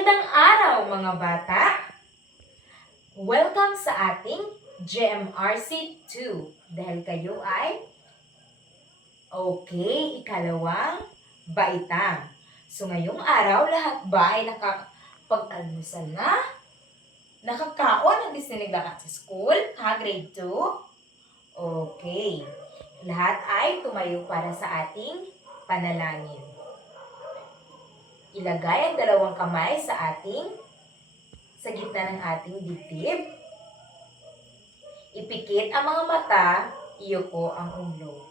Magandang araw mga bata! Welcome sa ating GMRC 2 dahil kayo ay ikalawang baitang. So ngayong araw, lahat ba ay nakapag-almusal na? Nakakaon, hindi sila naglakat sa school? Grade 2? Okay. Lahat ay tumayo para sa ating panalangin. Ilagay ang dalawang kamay sa gitna ng ating dibdib. Ipikit ang mga mata, iyuko ang ulo.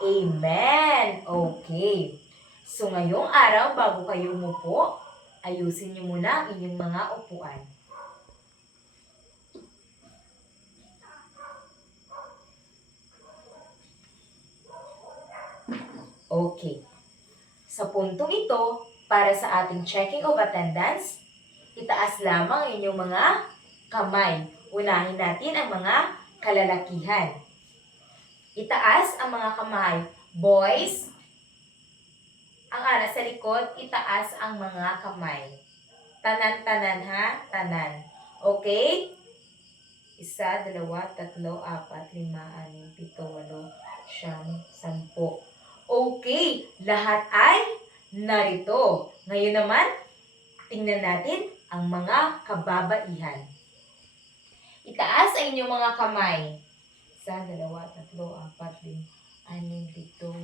Amen! Okay. So ngayong araw, bago kayo umupo, ayusin niyo muna ang inyong mga upuan. Okay. Sa puntong ito, para sa ating checking of attendance, itaas lamang ang inyong mga kamay. Unahin natin ang mga kalalakihan. Itaas ang mga kamay. Boys, ang anak sa likod, itaas ang mga kamay. Tanan-tanan ha, tanan. Okay? 1, 2, 3, 4, 5, 6, 7, 8, 9, 10. Okay, lahat ay narito. Ngayon naman, tingnan natin ang mga kababaihan. Itaas ang inyong mga kamay. 1, 2, 3, 4, 5, 6, 7,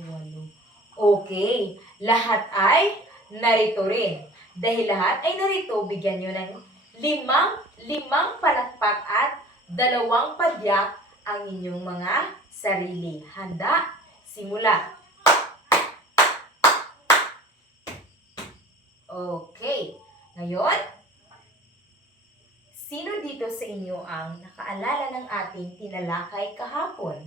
8. Okay, lahat ay narito rin. Dahil lahat ay narito, bigyan nyo ng limang palakpak at 2 padyak ang inyong mga sarili. Handa? Simula! Okay. Ngayon, sino dito sa inyo ang nakaalala ng ating tinalakay kahapon?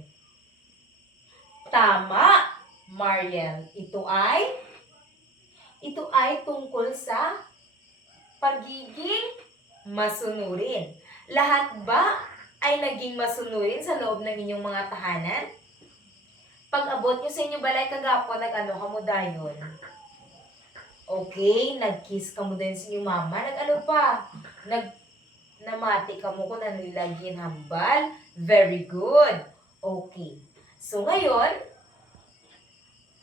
Tama, Mariel. Ito ay tungkol sa pagiging masunurin. Lahat ba ay naging masunurin sa loob ng inyong mga tahanan? Pag-abot nyo sa inyong balay kagapon, nag-ano ka mo dayon? Okay, nag-kiss ka mo din sa inyong mama. Nag-ano pa? Namati ka mo kung nanilagyan hambal. Very good. Okay. So ngayon,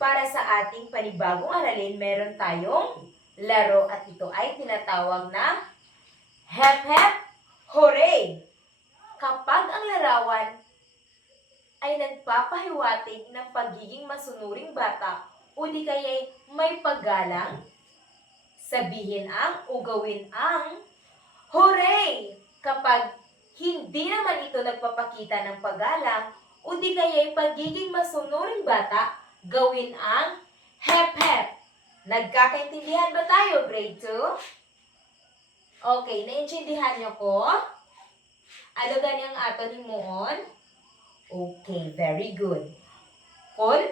para sa ating panibagong aralin, meron tayong laro at ito ay tinatawag na Hep Hep Hooray! Kapag ang larawan ay nagpapahiwatig ng pagiging masunuring bata o di kaya may paggalang, sabihin ang o gawin ang hooray! Kapag hindi naman ito nagpapakita ng paggalang o di kaya pagiging masunuring bata, gawin ang hep hep. Nagkakaintindihan ba tayo, grade 2? Okay, naintindihan niyo ko? Ano ganyang ato ni Moon? Okay, very good. Kung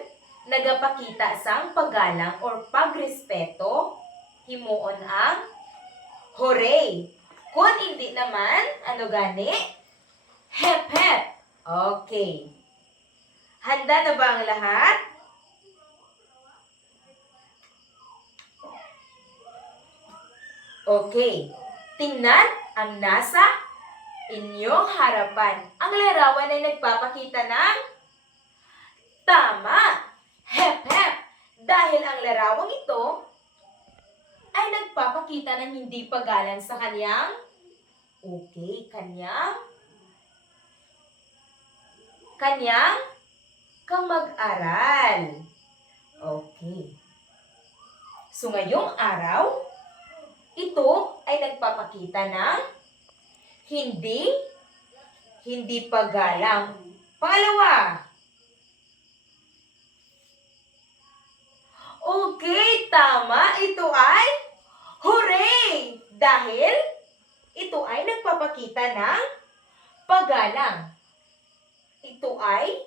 nagapakita sang paggalang or pagrespeto, himuon ang hooray. Kung hindi naman, ano gani? Hep hep. Okay. Handa na ba ang lahat? Okay. Tingnan ang nasa inyong harapan. Ang larawan ay nagpapakita ng tama. Hep hep. Dahil ang larawang ito ay nagpapakita ng hindi paggalang sa kanyang kamag-aral. Okay. So ngayong araw, ito ay nagpapakita ng hindi paggalang. Pangalawa. Okay, tama. Ito ay hooray! Dahil ito ay nagpapakita ng paggalang. Ito ay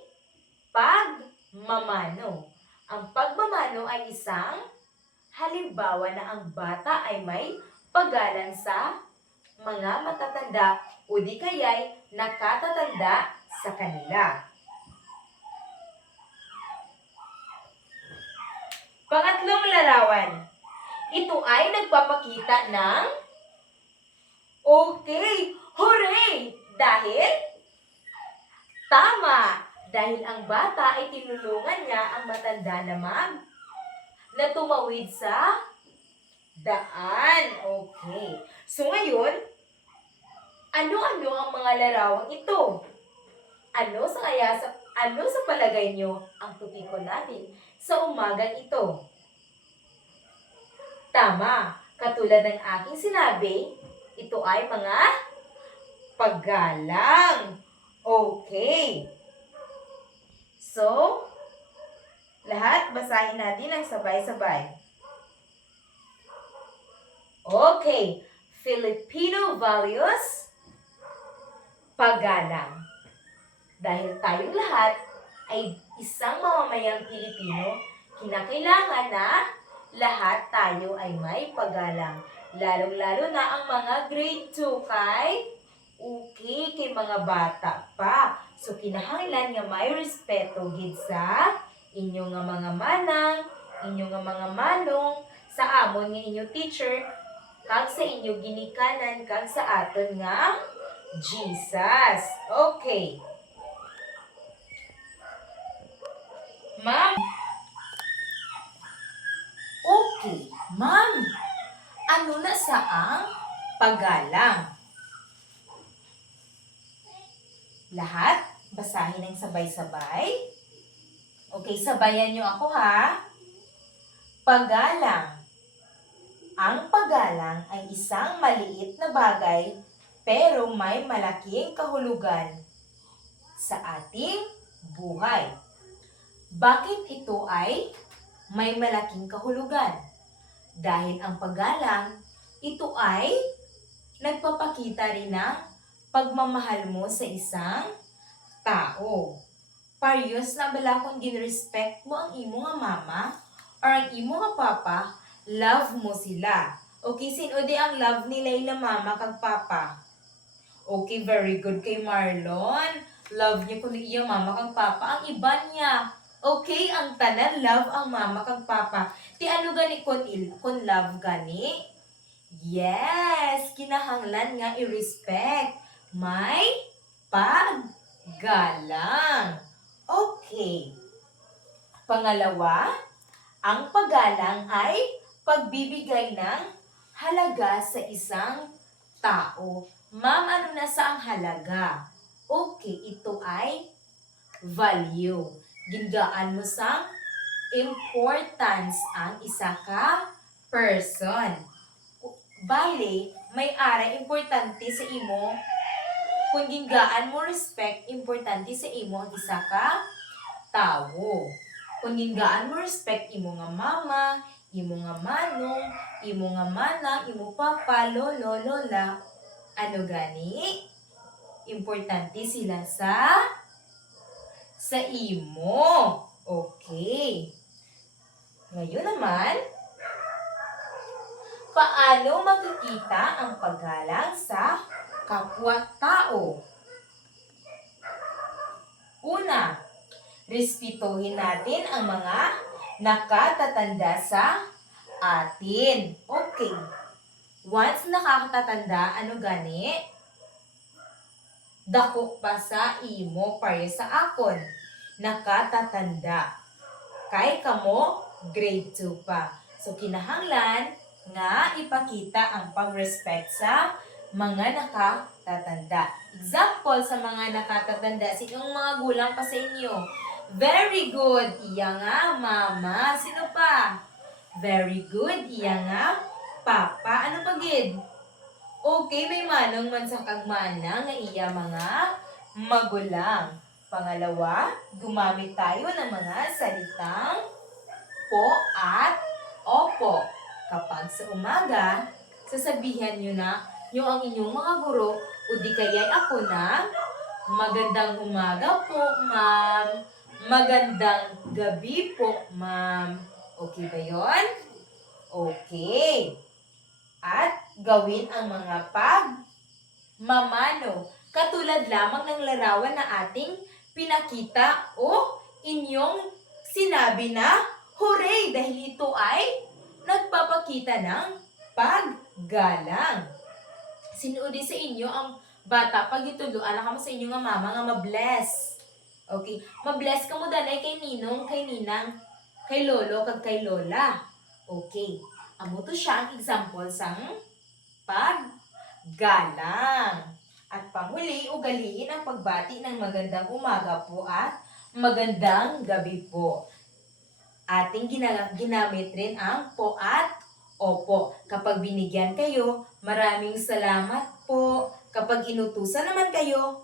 pagmamano. Ang pagmamano ay isang halimbawa na ang bata ay may paggalang sa mga matatanda o di kaya'y nakatatanda sa kanila. Pangatlong larawan. Ito ay nagpapakita ng okay, hooray! Dahil tama, dahil ang bata ay tinulungan niya ang matanda na tumawid sa daan. Okay. So ngayon, ano-ano ang mga larawang ito? Ano sa palagay nyo ang tupiko natin sa umagang ito? Tama. Katulad ng aking sinabi, ito ay mga paggalang. Okay. So, lahat basahin natin ng sabay-sabay. Okay. Filipino values, paggalang. Dahil tayong lahat ay isang mamamayang Pilipino, kinakailangan na lahat tayo ay may paggalang. Lalong-lalo na ang mga grade 2 kay mga bata pa. So, kinahanglan nga may respeto gid sa inyo nga mga manang, inyo nga mga manong, sa amon nga inyo teacher, kag sa inyo ginikanan, kag sa aton nga Jesus. Okay. Ma'am. Okay. Ma'am, ano na saang paggalang? Lahat, basahin ng sabay-sabay. Okay, sabayan nyo ako ha. Paggalang. Ang paggalang ay isang maliit na bagay pero may malaking kahulugan sa ating buhay. Bakit ito ay may malaking kahulugan? Dahil ang paggalang, ito ay nagpapakita rin ng pagmamahal mo sa isang tao. Paryos na bala kung ginrespect mo ang imo nga mama or ang imo nga papa, love mo sila. Okay, sino di ang love nila ila mama kag papa? Okay, very good kay Marlon. Love niya kung iya mama kag papa. Ang iba niya, okay, ang tanan love ang mama kag papa. Ti ano gani kun love gani? Yes, kinahanglan nga i-respect. May paggalang. Okay. Pangalawa, ang paggalang ay pagbibigay ng halaga sa isang tao. Ma'am, ano na sa ang halaga? Okay, ito ay value. Gingaan mo sa importance ang isa ka person. Bale, may ara importante sa imo. Kung gingaan mo respect, importante sa imo ang isa ka tao. Kung gingaan mo respect, imo nga mama, imo nga manong, imo nga manang, imo papa, lolo, lola, ano gani? Importante sila sa imo. Okay. Ngayon naman, paano makikita ang paggalang sa kapwa-tao? Una, respetuhin natin ang mga nakatatanda sa atin. Okay. Once nakakatatanda, ano gani? Dako pa sa imo pareho sa akon. Nakatatanda. Kay kamo, grade 2 pa. So, kinahanglan nga ipakita ang pag-respect sa mga nakatatanda. Example sa mga nakatatanda, sinong mga gulang pa sa inyo? Very good. Iya nga, mama. Sino pa? Very good. Iya nga, papa. Ano pa gid? Okay, may manong man sa kagmana nga iya mga magulang. Pangalawa, gumamit tayo ng mga salitang po at opo. Kapag sa umaga, sasabihan nyo na yung ang inyong mga guro o di kaya'y ako na magandang umaga po, ma'am. Magandang gabi po, ma'am. Okay ba yon? Okay. At gawin ang mga pagmamano. Katulad lamang ng larawan na ating pinakita o inyong sinabi na Hooray! Dahil ito ay nagpapakita ng paggalang. Sino din sa inyo ang bata pag ituluan ka mo sa inyo nga mama nga mabless. Okay? Mabless ka mo danay kay ninong, kay ninang, kay lolo, kag kay lola. Okay. Amo to siya ang example sang paggalang. At panghuli, ugaliin ang pagbati ng magandang umaga po at magandang gabi po. Ating ginamit rin ang po at opo. Kapag binigyan kayo, maraming salamat po. Kapag inutusan naman kayo,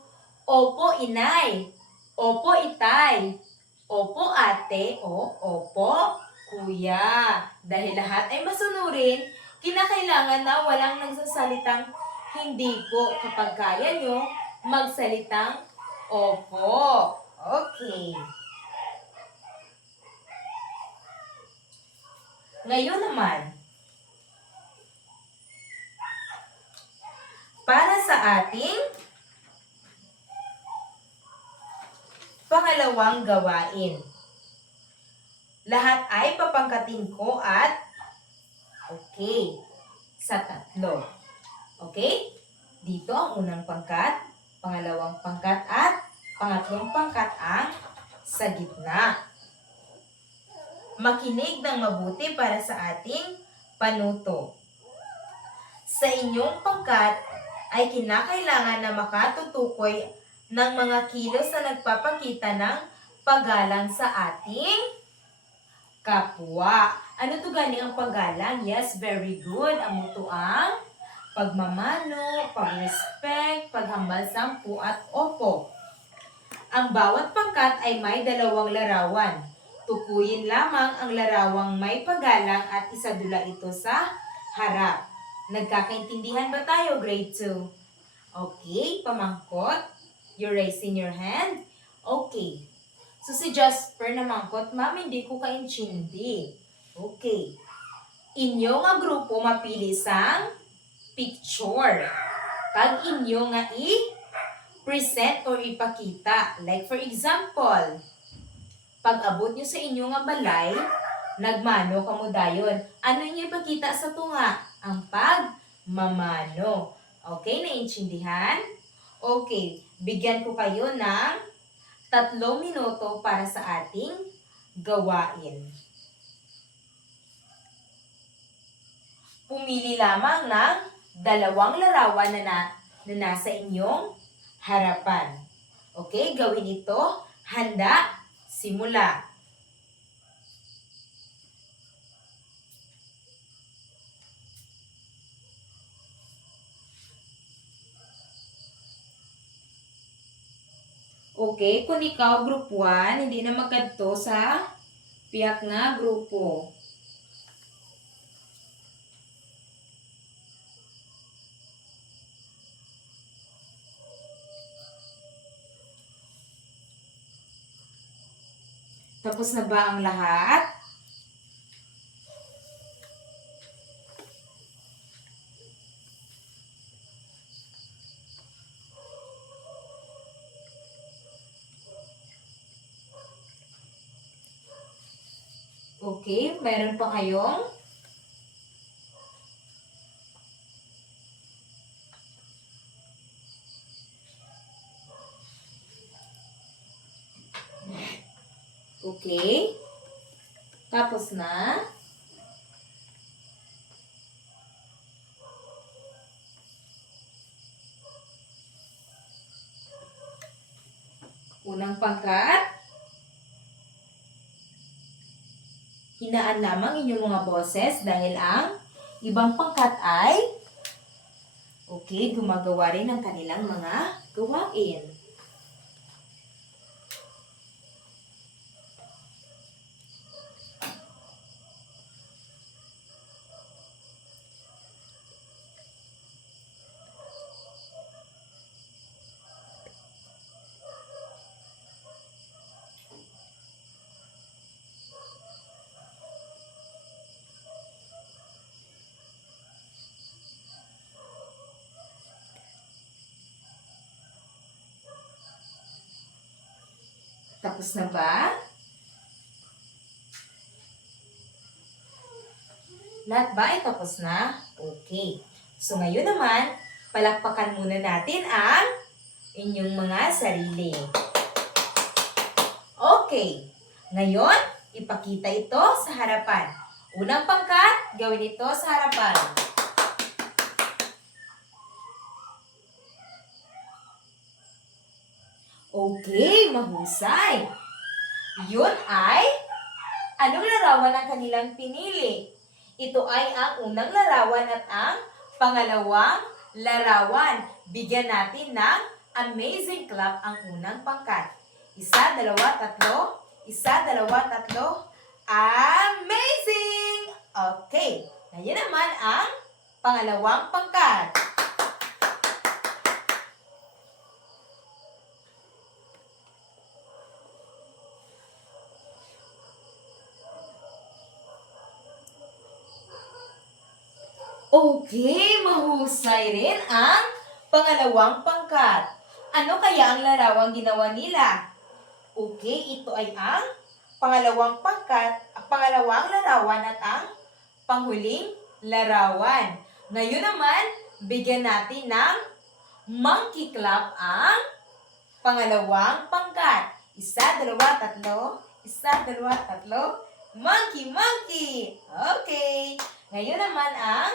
opo inay, opo itay, opo ate, o opo kuya. Dahil lahat ay masunurin, kinakailangan na walang nagsasalitang hindi po. Kapag kaya nyo, magsalitang opo. Okay. Ngayon naman, para sa ating pangalawang gawain. Lahat ay papangkatin ko at okay, sa 3. Okay? Dito ang unang pangkat, pangalawang pangkat at pangatlong pangkat ang sa gitna. Makinig ng mabuti para sa ating panuto. Sa inyong pangkat ay kinakailangan na makatutukoy ng mga kilos na nagpapakita ng paggalang sa ating kapwa. Ano to gani ang paggalang? Yes, very good. Amo to ang pagmamano, pag-respect, paghambal sa po at opo. Ang bawat pangkat ay may 2 larawan. Tukuyin lamang ang larawang may paggalang at isadula ito sa harap. Nagkakaintindihan ba tayo, grade 2? Okay, pamangkot. You're raising your hand. Okay. So si Jasper na mangkot, ma'am, hindi ko kaintindi. Okay. Inyo nga grupo mapili sang picture. Kag inyo nga i-present or ipakita. Like for example, pag abot nyo sa inyo nga balay, nagmano kamo dayon. Ano inyo ipakita sa tunga? Ang pagmamano. Okay, naintindihan? Okay, bigyan ko kayo ng 3 minuto para sa ating gawain. Pumili lamang ng 2 larawan na nasa inyong harapan. Okay, gawin ito. Handa, simula. Okay, kung ikaw group 1, hindi na magkadto sa piyak nga grupo. Tapos na ba ang lahat? Okay, meron pa kayong okay. Tapos na. Unang pangkat. Hinaan lamang inyong mga boses dahil ang ibang pangkat ay okay, gumagawa rin ng kanilang mga gawain. Tapos na ba? Lahat ba ay tapos na? Okay. So ngayon naman, palakpakan muna natin ang inyong mga sarili. Okay. Ngayon, ipakita ito sa harapan. Unang pangkat, gawin ito sa harapan. Okay, mahusay. Yun ay, anong larawan ang kanilang pinili? Ito ay ang unang larawan at ang pangalawang larawan. Bigyan natin ng amazing clap ang unang pangkat. Isa, dalawa, tatlo. Isa, dalawa, tatlo. Amazing! Okay. Ngayon naman ang pangalawang pangkat. Okay, mahusay rin ang pangalawang pangkat. Ano kaya ang larawang ginawa nila? Okay, ito ay ang pangalawang pangkat, pangalawang larawan at ang panghuling larawan. Ngayon naman, bigyan natin ng monkey clap ang pangalawang pangkat. Isa, dalawa, tatlo. Isa, dalawa, tatlo. Monkey, monkey. Okay. Ngayon naman ang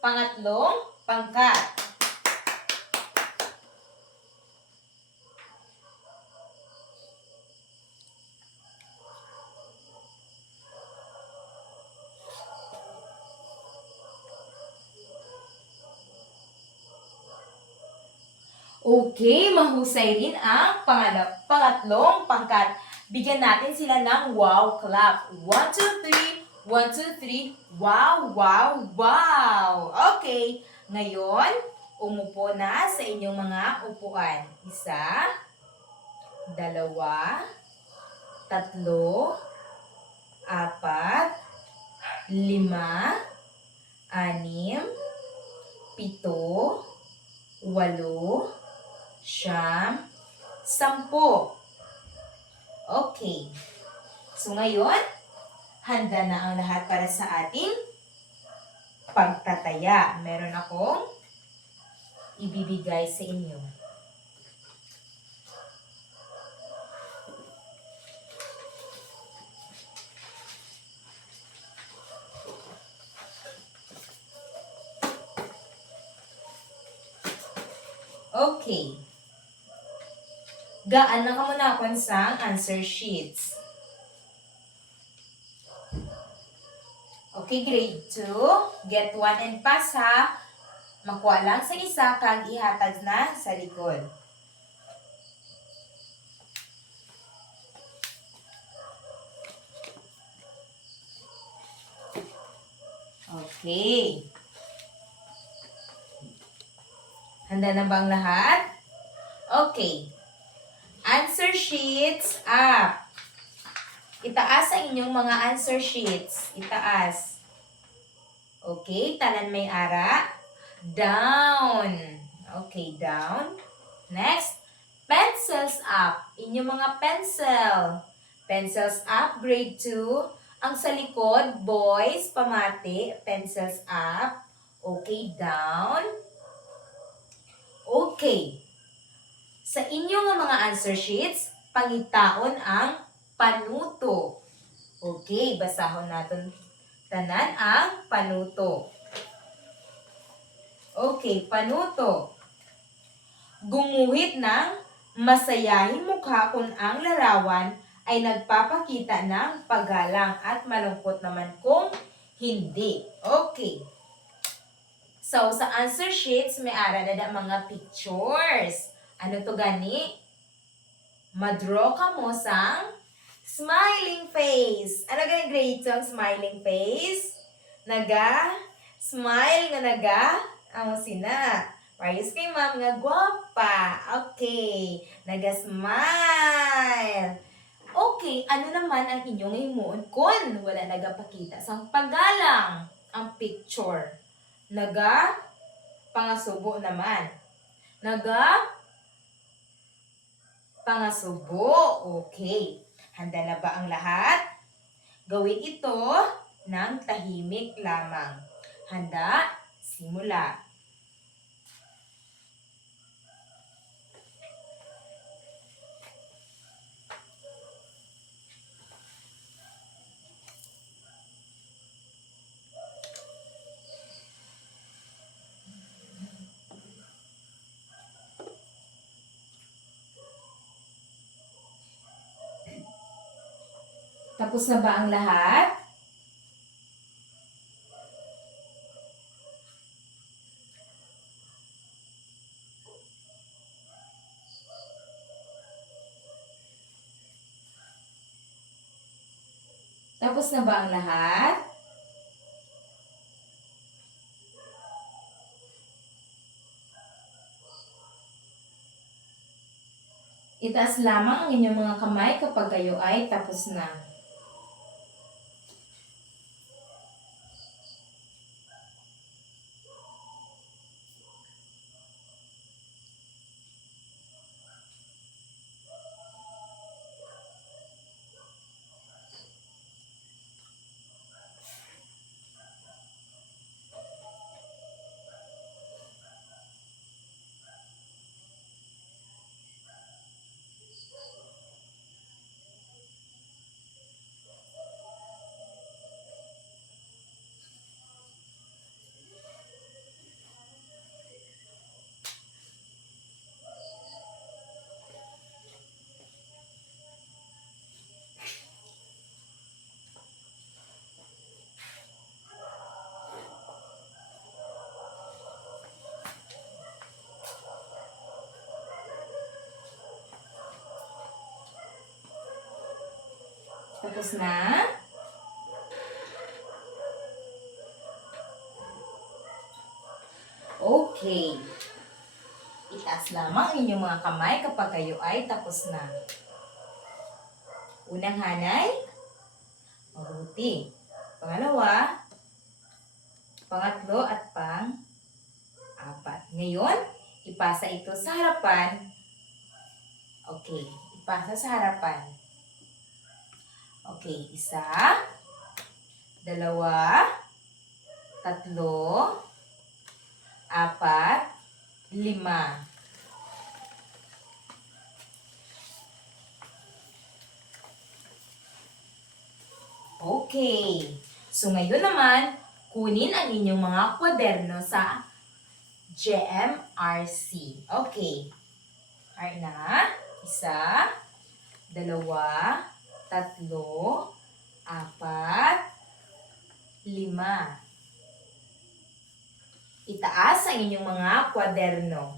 pangatlong pangkat. Okay, mahusay rin ang pangatlong pangkat. Bigyan natin sila ng wow clap. 1, 2, 3. 1, 2, 3. Wow, wow, wow. Okay, ngayon, umupo na sa inyong mga upuan. Isa, dalawa, tatlo, apat, lima, anim, pito, walo, siyam, 10. Okay. So ngayon, handa na ang lahat para sa ating pagtataya. Meron akong ibibigay sa inyo. Okay. Gaan na ka muna akong sa answer sheets. Okay, grade 2. Get 1 and pass ha. Makuha lang sa isa kag ihatag na sa likod. Okay. Handa na bang lahat? Okay. Answer sheets up. Itaas ang inyong mga answer sheets. Itaas. Okay, tanan may ara. Down. Okay, down. Next, pencils up. Inyong mga pencil. Pencils up, grade 2. Ang sa likod, boys, pamati, pencils up. Okay, down. Okay. Sa inyong mga answer sheets, pangitaon ang panuto. Okay, basahon natin tanan ang panuto. Okay, panuto. Gumuhit ng masayahing mukha kung ang larawan ay nagpapakita ng paggalang at malungkot naman kung hindi. Okay. So, sa answer sheets, may ara na mga pictures. Ano to gani? Madraw ka mo sang smiling face. Ano gani grade 2 ang smiling face? Smile nga amo sina. Parehas kay ma'am nga gwapa. Okay. Smile. Okay, ano naman ang inyong himuon kung wala nagapakita sang paggalang ang picture? Pangasubo naman. Pangasubo. Okay. Handa na ba ang lahat? Gawin ito ng tahimik lamang. Handa? Simula. Tapos na ba ang lahat? Tapos na ba ang lahat? Itaas lamang ang inyong mga kamay kapag kayo ay tapos na. Tapos na? Okay. Itaas lamang ang inyong mga kamay kapag kayo ay tapos na. Unang hanay, mabuti. Pangalawa, pangatlo at pang-apat. Ngayon, ipasa ito sa harapan. Okay, ipasa sa harapan. Okay, isa, dalawa, tatlo, apat, lima. Okay. So, ngayon naman, kunin ang inyong mga kwaderno sa GMRC. Okay. Alright na. Isa, dalawa, tatlo, apat, lima. Itaas ang inyong mga kwaderno.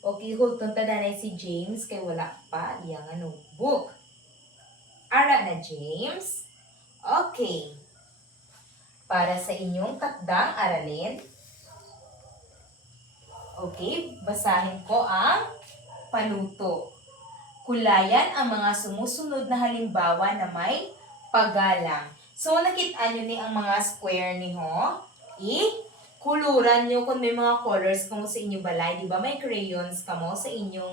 Okay, hulton tadanay si James kay wala pa iyang notebook. Ara na, James. Okay. Para sa inyong takdang aralin. Okay, basahin ko ang panuto. Kulayan ang mga sumusunod na halimbawa na may paggalang. So, nakita nyo ni ang mga square ni ho? Kuluran nyo kung may mga colors kamo sa inyong balay. Di ba may crayons kamo sa inyong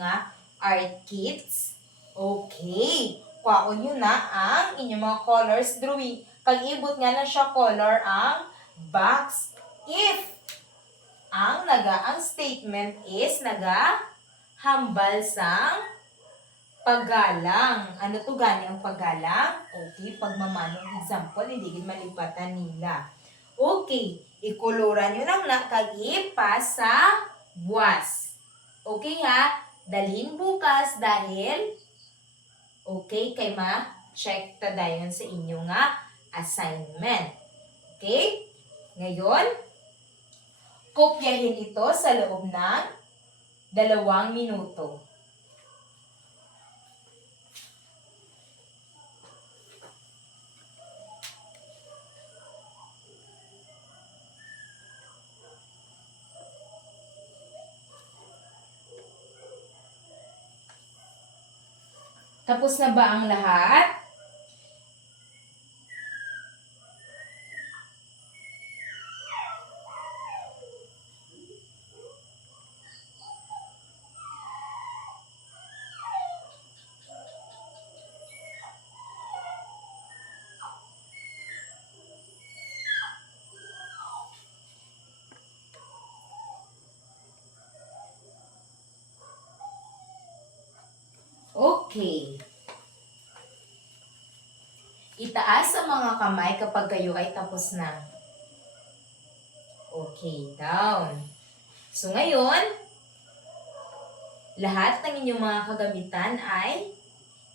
art kits? Okay. Kwaon nyo na ang inyong mga colors drawing. Pag-ibot nga na siya color ang box. If ang statement is hambal sang paggalang. Ano to gani ang paggalang? Okay, pagmamanong example, hindi gid malipatan nila. Okay, ikuluran nyo lang na kag-ipas sa buwas. Okay ha? Dalhin bukas dahil okay, kay ma-check ta dayon sa inyo assignment. Okay? Ngayon, kopyahin ito sa loob ng 2 minuto. Tapos na ba ang lahat? Okay. Itaas ang mga kamay kapag kayo ay tapos na. Okay, down. So ngayon, lahat ng inyong mga kagamitan ay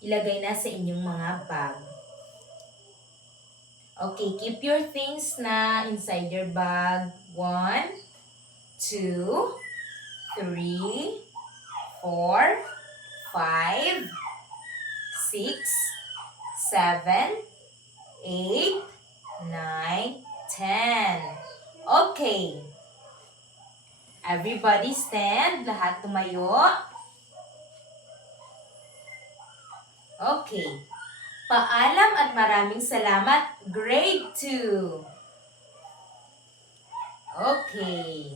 ilagay na sa inyong mga bag. Okay, keep your things na inside your bag. 1, 2, 3, 4, 5, 6, 7, 8, 9, 10. Okay. Everybody stand. Lahat tumayo. Okay. Paalam at maraming salamat, Grade 2. Okay.